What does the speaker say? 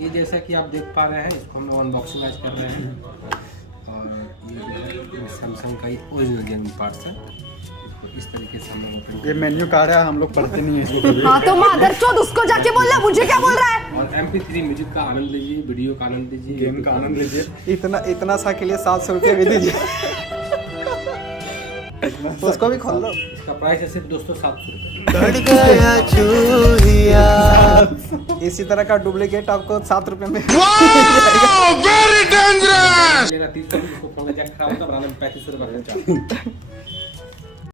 ये जैसा कि आप देख पा रहे हैं, इसको हम अनबॉक्सिंग आज कर रहे हैं और ये सैमसंग का ही ओरिजिनल गेमिंग पार्ट्स है। इस तरीके से हम ओपन, ये मेन्यू कार्ड है, हम लोग पढ़ते नहीं है इसको। हाँ तो मादरचोद उसको जाके बोल रहा, मुझे क्या बोल रहा है। और MP3 म्यूजिक का आनंद लीजिए, वीडियो का आनंद लीजिए, गेम का आनंद लीजिए। इतना सा के लिए 700 रुपये भी दीजिए। उसको भी खोल लो। इसका प्राइस है सिर्फ दोस्तों 700 रुपये। इसी तरह का डुप्लीकेट आपको 7 रुपये में लेना 30 रुपये, इसको फोन का जैक खराब होता है, बनाने में 3500 रुपये खर्चा।